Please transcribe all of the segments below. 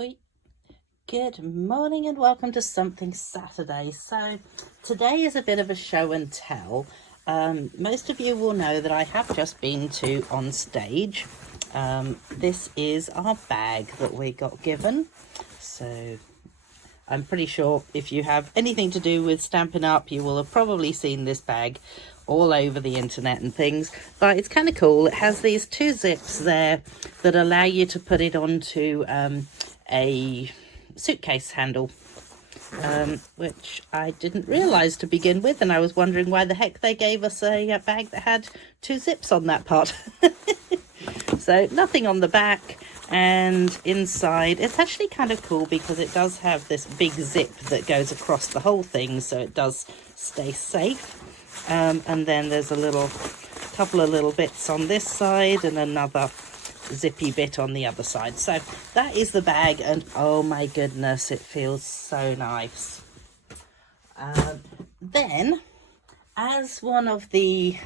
Hoi. Good morning and welcome to Something Saturday. So today is a bit of a show and tell. Most of you will know that I have just been to Onstage. This is our bag that we got given. So I'm pretty sure if you have anything to do with Stampin' Up, you will have probably seen this bag all over the internet and things, but it's kind of cool. It has these two zips there that allow you to put it onto a suitcase handle, which I didn't realize to begin with, and I was wondering why the heck they gave us a bag that had two zips on that part. So nothing on the back, and inside it's actually kind of cool because it does have this big zip that goes across the whole thing, so it does stay safe. And then there's a couple of little bits on this side and another zippy bit on the other side. So that is the bag, and oh my goodness, it feels so nice. Then, as one of the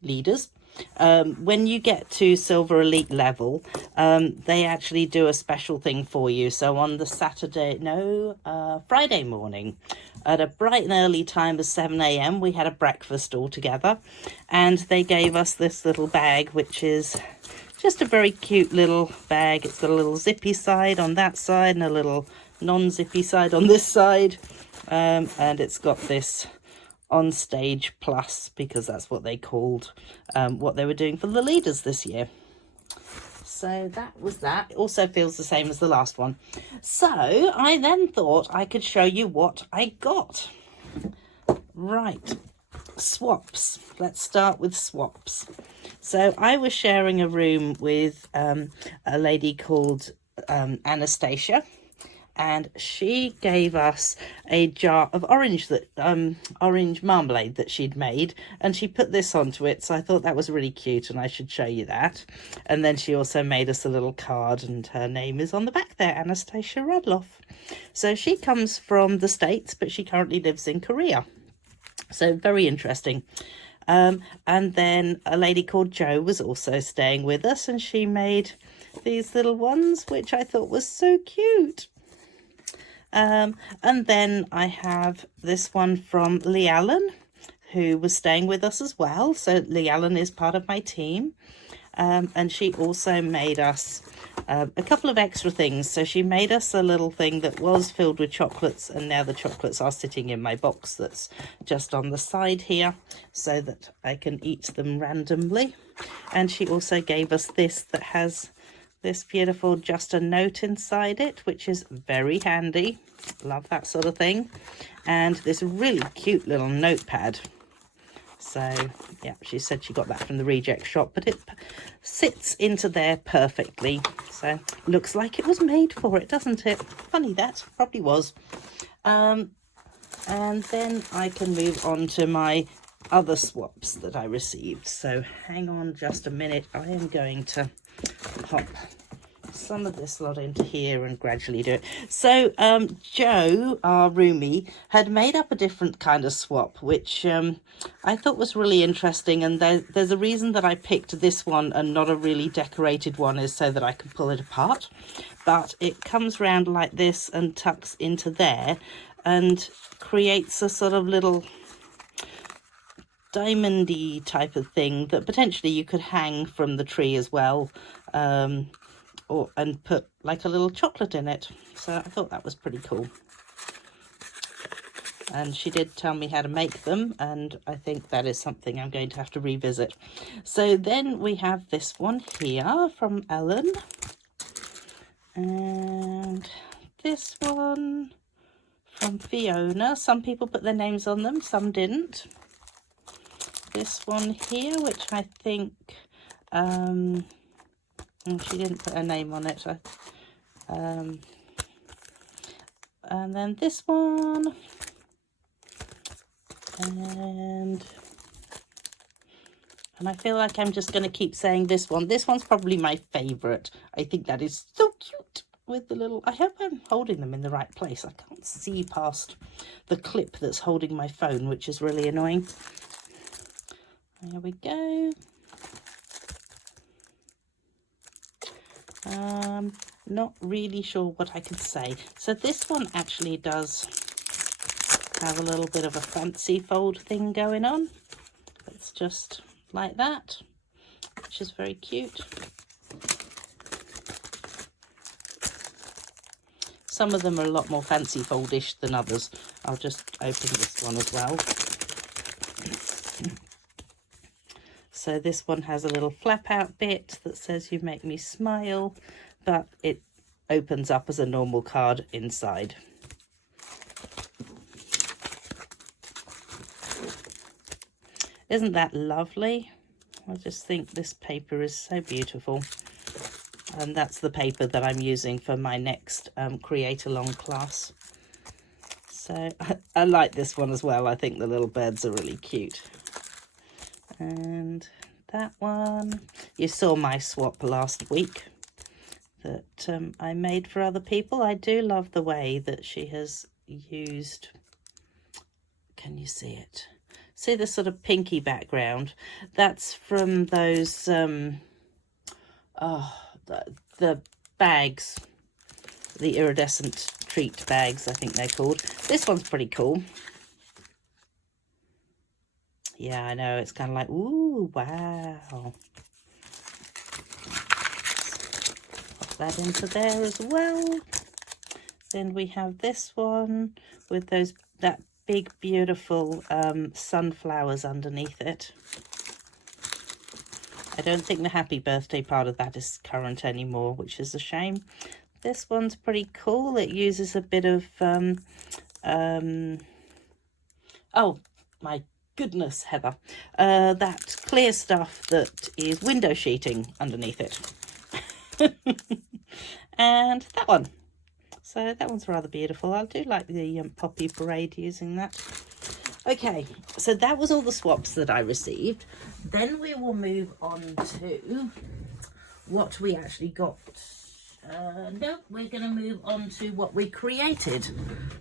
leaders, when you get to Silver Elite level, they actually do a special thing for you. So on the Friday morning, at a bright and early time of 7 a.m, we had a breakfast all together, and they gave us this little bag, which is just a very cute little bag. It's got a little zippy side on that side and a little non-zippy side on this side, and it's got this Onstage Plus, because that's what they called what they were doing for the leaders this year. So that was that. It also feels the same as the last one. So I then thought I could show you what I got. Right, swaps. Let's start with swaps. So I was sharing a room with a lady called Anastasia, and she gave us a jar of orange marmalade that she'd made, and she put this onto it, so I thought that was really cute and I should show you that. And then she also made us a little card, and her name is on the back there, Anastasia Radloff. So she comes from the States, but she currently lives in Korea. So very interesting. And then a lady called Jo was also staying with us, and she made these little ones, which I thought was so cute. And then I have this one from Lee Allen, who was staying with us as well. So Lee Allen is part of my team. And she also made us a couple of extra things. So she made us a little thing that was filled with chocolates, and now the chocolates are sitting in my box that's just on the side here, so that I can eat them randomly. And she also gave us this that has this beautiful just a note inside it, which is very handy. Love that sort of thing. And this really cute little notepad. So yeah, she said she got that from the reject shop, but it sits into there perfectly. So looks like it was made for it, doesn't it? Funny that, probably was. And then I can move on to my other swaps that I received. So hang on just a minute. I am going to pop some of this lot into here and gradually do it. So Jo, our roomie, had made up a different kind of swap, which I thought was really interesting, and there's a reason that I picked this one and not a really decorated one, is so that I can pull it apart. But it comes round like this and tucks into there and creates a sort of little diamondy type of thing that potentially you could hang from the tree as well, and put like a little chocolate in it. So I thought that was pretty cool. And she did tell me how to make them, and I think that is something I'm going to have to revisit. So then we have this one here from Ellen, and this one from Fiona. Some people put their names on them, some didn't. This one here, which I think she didn't put her name on it. And then this one, and I feel like I'm just going to keep saying this one. This one's probably my favourite. I think that is so cute with the little... I hope I'm holding them in the right place. I can't see past the clip that's holding my phone, which is really annoying. There we go. Not really sure what I can say. So this one actually does have a little bit of a fancy fold thing going on. It's just like that, which is very cute. Some of them are a lot more fancy foldish than others. I'll just open this one as well. So this one has a little flap out bit that says "You make me smile," but it opens up as a normal card inside. Isn't that lovely? I just think this paper is so beautiful. And that's the paper that I'm using for my next Create Along class. So I like this one as well. I think the little birds are really cute. And that one, you saw my swap last week that I made for other people. I do love the way that she has used, can you see it? See the sort of pinky background? That's from those, the bags, the iridescent treat bags, I think they're called. This one's pretty cool. Yeah, I know, it's kind of like, ooh, wow. Pop that into there as well. Then we have this one with that big, beautiful sunflowers underneath it. I don't think the happy birthday part of that is current anymore, which is a shame. This one's pretty cool. It uses a bit of, oh my goodness, Heather, that clear stuff that is window sheeting underneath it. And that one. So that one's rather beautiful. I do like the poppy braid using that. Okay, so that was all the swaps that I received. Then we will move on to what we actually got. No, we're going to move on to what we created.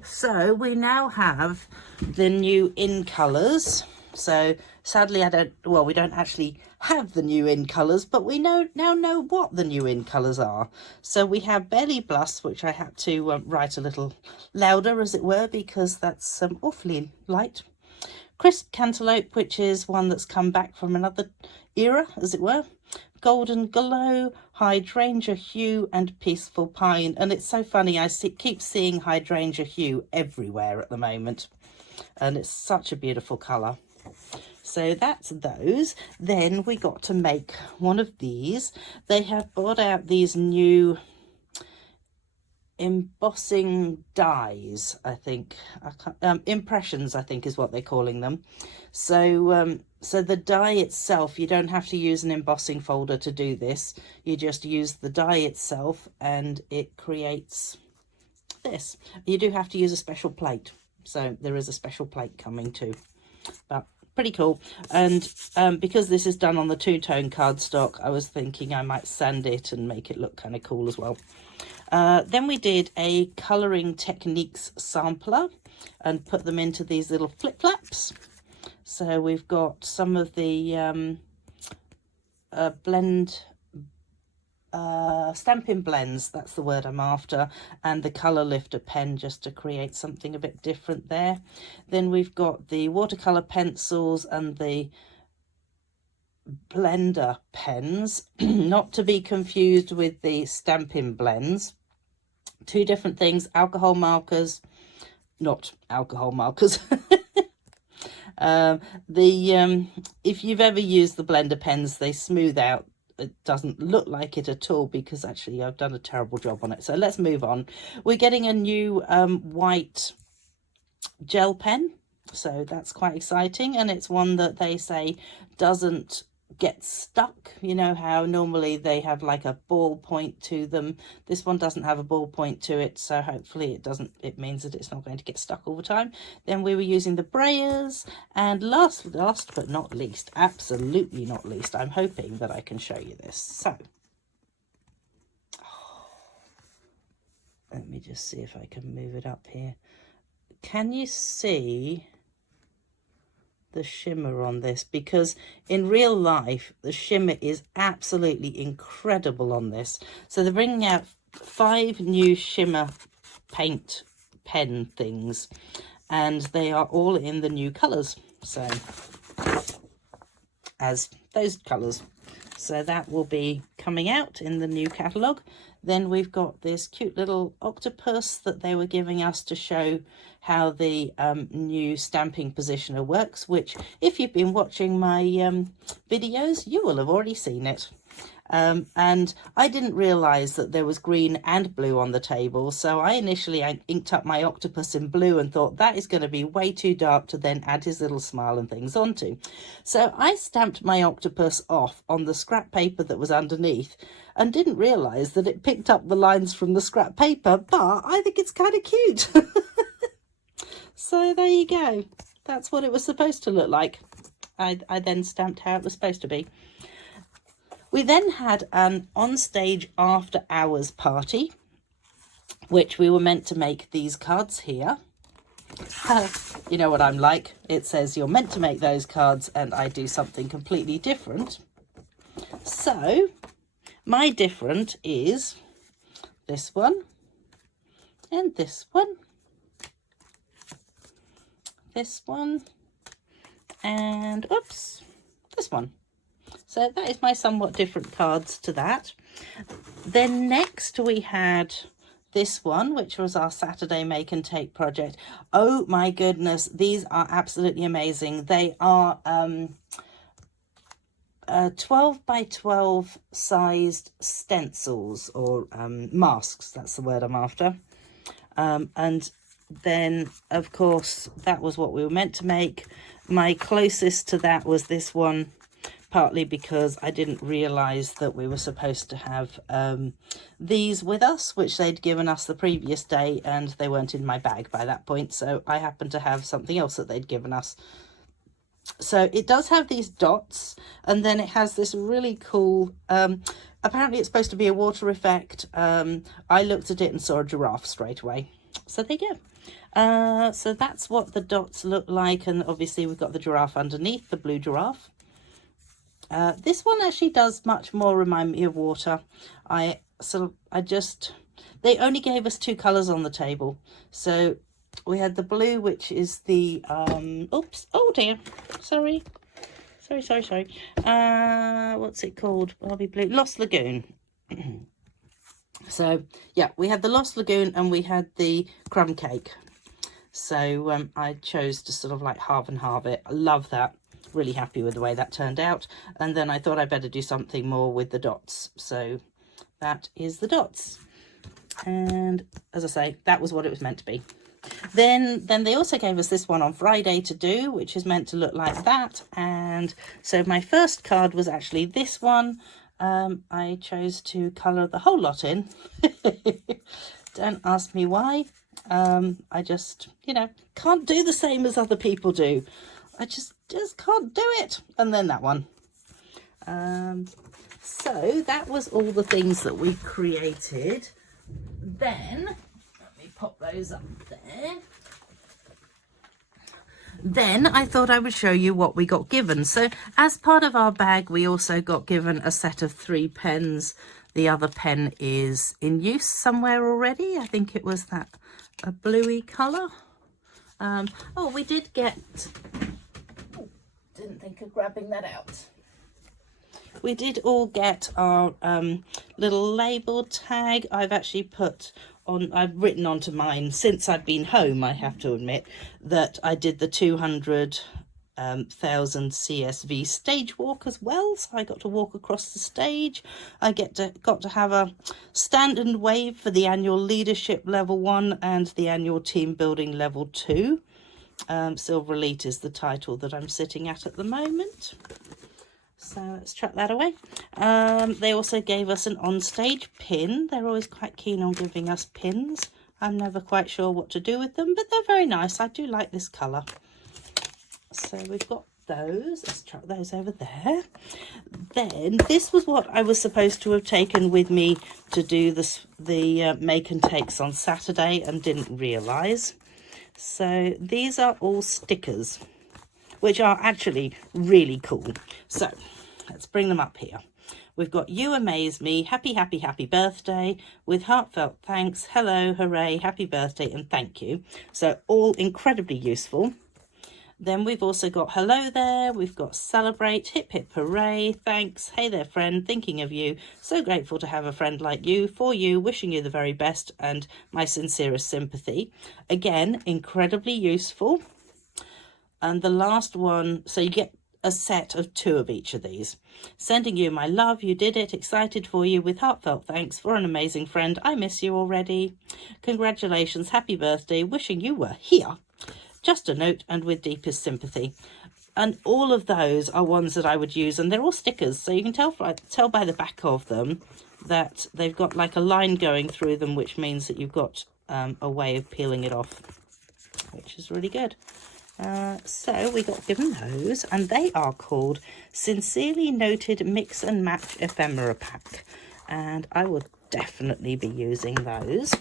So we now have the new in colours. So sadly, we don't actually have the new in colours, but we now know what the new in colours are. So we have Belly Blush, which I had to write a little louder, as it were, because that's awfully light. Crisp Cantaloupe, which is one that's come back from another era, as it were. Golden Glow, Hydrangea Hue, and Peaceful Pine. And it's so funny, I keep seeing Hydrangea Hue everywhere at the moment. And it's such a beautiful colour. So that's those. Then we got to make one of these. They have brought out these new embossing dies, I think. Impressions, I think, is what they're calling them. So so the die itself, you don't have to use an embossing folder to do this. You just use the die itself and it creates this. You do have to use a special plate. So there is a special plate coming too. But pretty cool. And because this is done on the two-tone cardstock, I was thinking I might sand it and make it look kind of cool as well. Then we did a Colouring Techniques sampler and put them into these little flip-flaps. So we've got some of the stamping blends, that's the word I'm after, and the colour lifter pen just to create something a bit different there. Then we've got the watercolour pencils and the blender pens, not to be confused with the stamping blends. Two different things. Alcohol markers, not alcohol markers. If you've ever used the blender pens, they smooth out. It doesn't look like it at all because actually I've done a terrible job on it. So let's move on. We're getting a new white gel pen, so that's quite exciting, and it's one that they say doesn't get stuck. You know how normally they have like a ball point to them. This one doesn't have a ball point to it, so hopefully it means that it's not going to get stuck all the time. Then we were using the brayers, and last but not least, absolutely not least, I'm hoping that I can show you this. So let me just see if I can move it up here. Can you see the shimmer on this? Because in real life the shimmer is absolutely incredible on this. So they're bringing out 5 new shimmer paint pen things, and they are all in the new colours, so as those colours. So that will be coming out in the new catalogue. Then we've got this cute little octopus that they were giving us to show how the new stamping positioner works, which if you've been watching my videos, you will have already seen it. And I didn't realise that there was green and blue on the table, so I initially inked up my octopus in blue and thought that is going to be way too dark to then add his little smile and things onto. So I stamped my octopus off on the scrap paper that was underneath and didn't realise that it picked up the lines from the scrap paper, but I think it's kind of cute. So there you go. That's what it was supposed to look like. I then stamped how it was supposed to be. We then had an Onstage after hours party, which we were meant to make these cards here. You know what I'm like. It says you're meant to make those cards and I do something completely different. So my different is this one and this one, this one, and oops, this one. So that is my somewhat different cards to that. Then next we had this one, which was our Saturday Make and Take project. Oh my goodness, these are absolutely amazing. They are 12 by 12 sized stencils, or masks, that's the word I'm after. And then of course that was what we were meant to make. My closest to that was this one, partly because I didn't realise that we were supposed to have these with us, which they'd given us the previous day, and they weren't in my bag by that point, so I happened to have something else that they'd given us. So it does have these dots, and then it has this really cool, apparently it's supposed to be a water effect. I looked at it and saw a giraffe straight away. So there you go. So that's what the dots look like, and obviously we've got the giraffe underneath, the blue giraffe. This one actually does much more remind me of water. They only gave us 2 colours on the table. So we had the blue, which is the, oops, oh dear, sorry. What's it called? Barbie Blue, Lost Lagoon. So yeah, we had the Lost Lagoon and we had the crumb cake. So I chose to sort of like halve and halve it. I love that. Really happy with the way that turned out. And then I thought I'd better do something more with the dots. So that is the dots. And as I say, that was what it was meant to be. Then they also gave us this one on Friday to do, which is meant to look like that. And so my first card was actually this one. I chose to colour the whole lot in. Don't ask me why. I just, you know, can't do the same as other people do. I just can't do it. And then that one. So that was all the things that we created. Then, let me pop those up there. Then I thought I would show you what we got given. So as part of our bag, we also got given a set of 3 pens. The other pen is in use somewhere already. I think it was that a bluey colour. Oh, we did get... didn't think of grabbing that out. We did all get our little label tag. I've actually put on, I've written onto mine since I've been home, I have to admit, that I did the 200,000 CSV stage walk as well. So I got to walk across the stage. I got to have a stand and wave for the annual leadership level 1 and the annual team building level 2. Silver Elite is the title that I'm sitting at the moment. So let's chuck that away. They also gave us an Onstage pin. They're always quite keen on giving us pins. I'm never quite sure what to do with them, but they're very nice. I do like this colour. So we've got those. Let's chuck those over there. Then this was what I was supposed to have taken with me to do the make and takes on Saturday and didn't realise. So these are all stickers, which are actually really cool. So let's bring them up here. We've got "You amaze me, happy, happy, happy birthday," with "Heartfelt thanks, hello, hooray, happy birthday," and "Thank you." So all incredibly useful. Then we've also got "Hello there," we've got "Celebrate," "Hip hip hooray," "Thanks," "Hey there friend, thinking of you, so grateful to have a friend like you, for you, wishing you the very best, and my sincerest sympathy." Again, incredibly useful. And the last one, so you get a set of 2 of each of these. "Sending you my love, you did it, excited for you, with heartfelt thanks, for an amazing friend, I miss you already. Congratulations, happy birthday, wishing you were here. Just a note, and with deepest sympathy." And all of those are ones that I would use, and they're all stickers, so you can tell by the back of them that they've got like a line going through them, which means that you've got a way of peeling it off, which is really good. So we got given those, and they are called Sincerely Noted Mix and Match Ephemera Pack, and I will definitely be using those.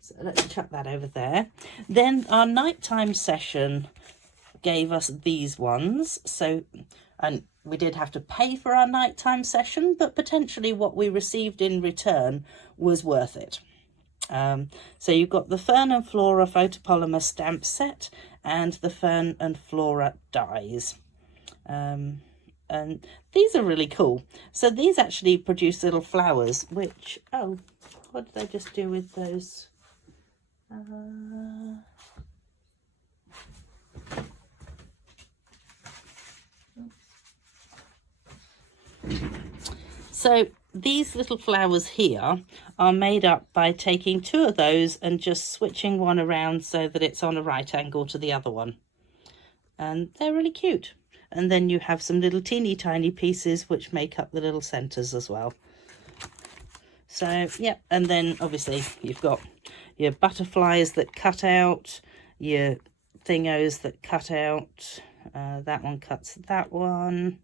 So let's chuck that over there. Then our nighttime session gave us these ones. So, and we did have to pay for our nighttime session, but potentially what we received in return was worth it. So you've got the Fern and Flora photopolymer stamp set and the Fern and Flora dies. And these are really cool. So these actually produce little flowers, which, oh, what did I just do with those? So these little flowers here are made up by taking 2 of those and just switching one around so that it's on a right angle to the other one. And they're really cute. And then you have some little teeny tiny pieces which make up the little centres as well. So, yeah, and then obviously you've got your butterflies that cut out, your thingos that cut out. That one cuts that one.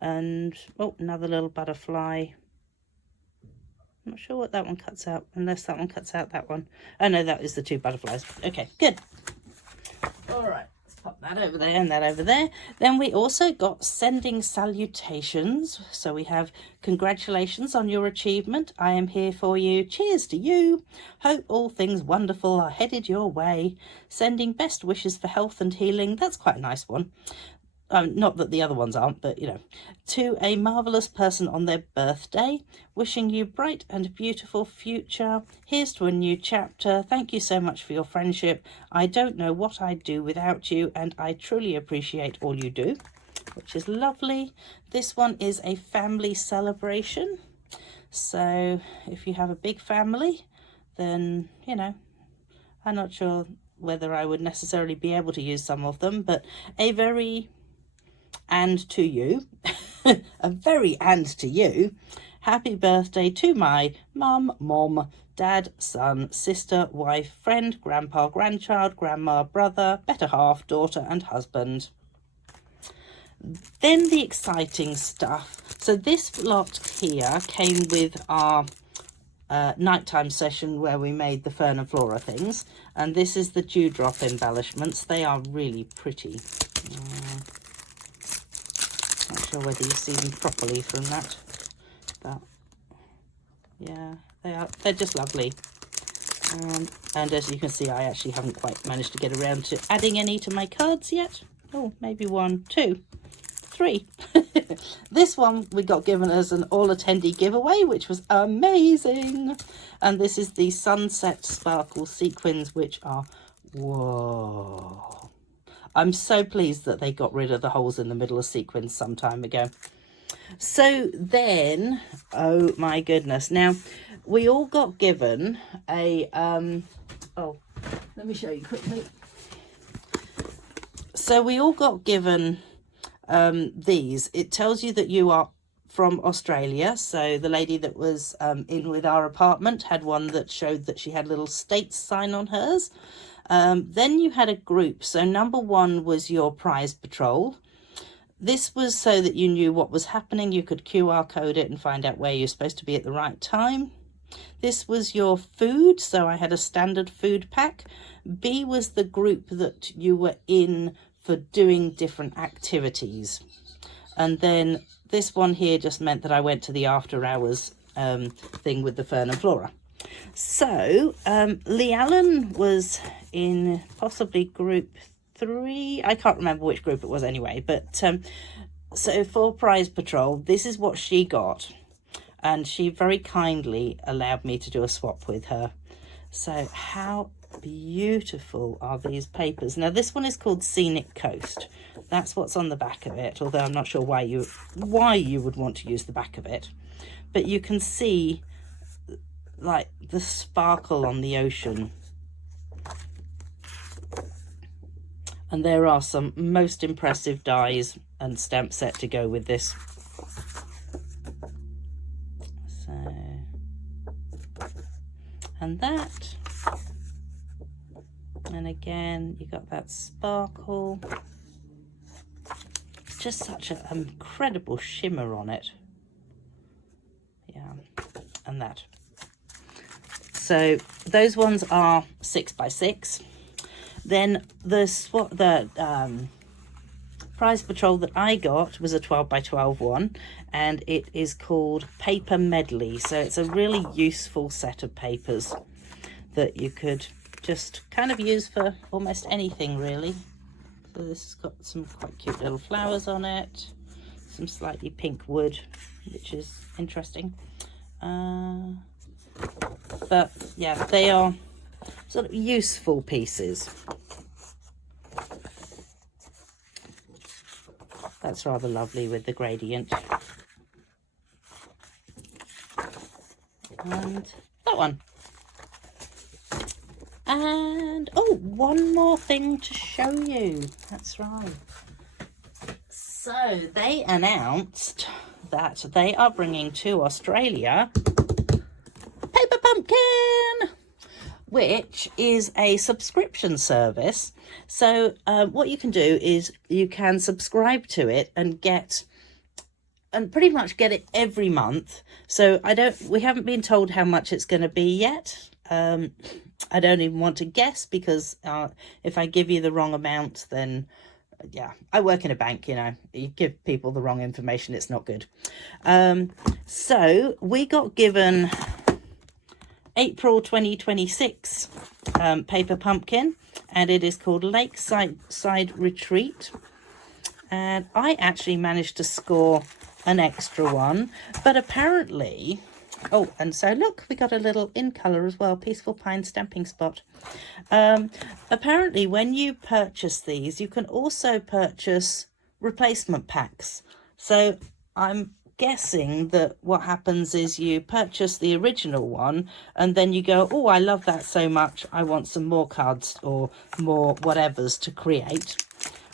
And, oh, another little butterfly. I'm not sure what that one cuts out, unless that one cuts out that one. Oh, no, that is the 2 butterflies. Okay, good. All right, let's pop that over there and that over there. Then we also got sending salutations. So we have "Congratulations on your achievement. I am here for you. Cheers to you. Hope all things wonderful are headed your way. Sending best wishes for health and healing." That's quite a nice one. Not that the other ones aren't, but you know. "To a marvellous person on their birthday. Wishing you bright and beautiful future. Here's to a new chapter. Thank you so much for your friendship. I don't know what I'd do without you, and I truly appreciate all you do," which is lovely. This one is a family celebration. So if you have a big family, then, you know, I'm not sure whether I would necessarily be able to use some of them, but a very "and to you," a very "and to you," "Happy birthday to my mom, dad, son, sister, wife, friend, grandpa, grandchild, grandma, brother, better half, daughter and husband." Then the exciting stuff. So this lot here came with our nighttime session where we made the Fern and Flora things, and this is the dewdrop embellishments. They are really pretty. Not sure whether you see them properly from that, but yeah, they're just lovely. And as you can see, I actually haven't quite managed to get around to adding any to my cards yet. Oh, maybe 1, 2, 3. This one we got given as an all attendee giveaway, which was amazing. And this is the Sunset Sparkle sequins, which are, whoa. I'm so pleased that they got rid of the holes in the middle of sequins some time ago. So then, oh my goodness. Now, we all got given a, oh, let me show you quickly. So we all got given these. It tells you that you are from Australia. So the lady that was in with our apartment had one that showed that she had a little states sign on hers. Then you had a group. So number 1 was your prize patrol. This was so that you knew what was happening. You could QR code it and find out where you're supposed to be at the right time. This was your food. So I had a standard food pack. B was the group that you were in for doing different activities. And then this one here just meant that I went to the after hours thing with the Fern and Flora. So Lee Allen was in possibly group 3. I can't remember which group it was anyway, but so for Prize Patrol, this is what she got, and she very kindly allowed me to do a swap with her. So how beautiful are these papers? Now this one is called Scenic Coast. That's what's on the back of it, although I'm not sure why you would want to use the back of it, but you can see like the sparkle on the ocean, and there are some most impressive dies and stamp set to go with this. So, and that, and again you got that sparkle, just such an incredible shimmer on it. Yeah, and that. So those ones are 6x6. Then the Prize Patrol that I got was a 12x12 one, and it is called Paper Medley. So it's a really useful set of papers that you could just kind of use for almost anything really. So this has got some quite cute little flowers on it, some slightly pink wood, which is interesting. But yeah, they are sort of useful pieces. That's rather lovely with the gradient. And that one. And oh, one more thing to show you. That's right. So they announced that they are bringing to Australia Paper Pumpkin, which is a subscription service. So what you can do is you can subscribe to it and pretty much get it every month. So we haven't been told how much it's going to be yet. I don't even want to guess, because if I give you the wrong amount, then yeah, I work in a bank, you know, you give people the wrong information, it's not good. So we got given April 2026 Paper Pumpkin, and it is called Lakeside Retreat, and I actually managed to score an extra one, but apparently, oh, and so look, we got a little in colour as well, Peaceful Pine stamping spot. Apparently when you purchase these, you can also purchase replacement packs. So I'm guessing that what happens is you purchase the original one and then you go, oh, I love that so much, I want some more cards or more whatevers to create,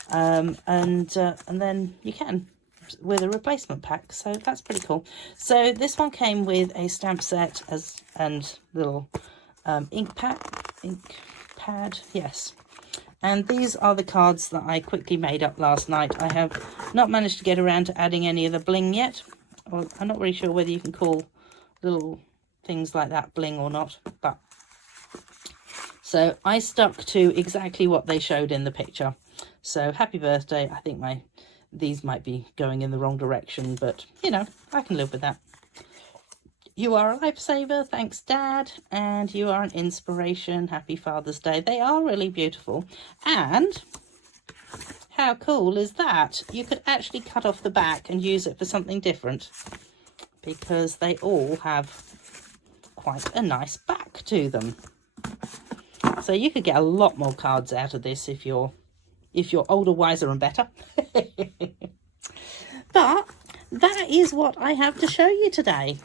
and then you can with a replacement pack. So that's pretty cool. So this one came with a stamp set and little ink pad, yes. And these are the cards that I quickly made up last night. I have not managed to get around to adding any of the bling yet. Well, I'm not really sure whether you can call little things like that bling or not. But so I stuck to exactly what they showed in the picture. So happy birthday. I think these might be going in the wrong direction, but you know, I can live with that. You are a lifesaver, thanks Dad, and you are an inspiration, happy Father's Day. They are really beautiful, and how cool is that? You could actually cut off the back and use it for something different, because they all have quite a nice back to them. So you could get a lot more cards out of this if you're older, wiser and better. But that is what I have to show you today.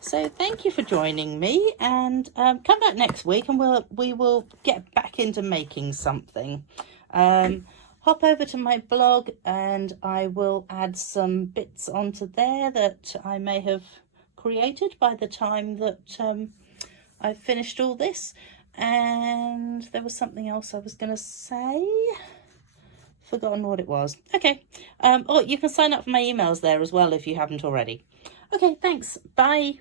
So thank you for joining me, and come back next week and we will get back into making something. Hop over to my blog and I will add some bits onto there that I may have created by the time that I've finished all this. And there was something else I was going to say. Forgotten what it was. Okay. Oh, you can sign up for my emails there as well if you haven't already. Okay, thanks. Bye.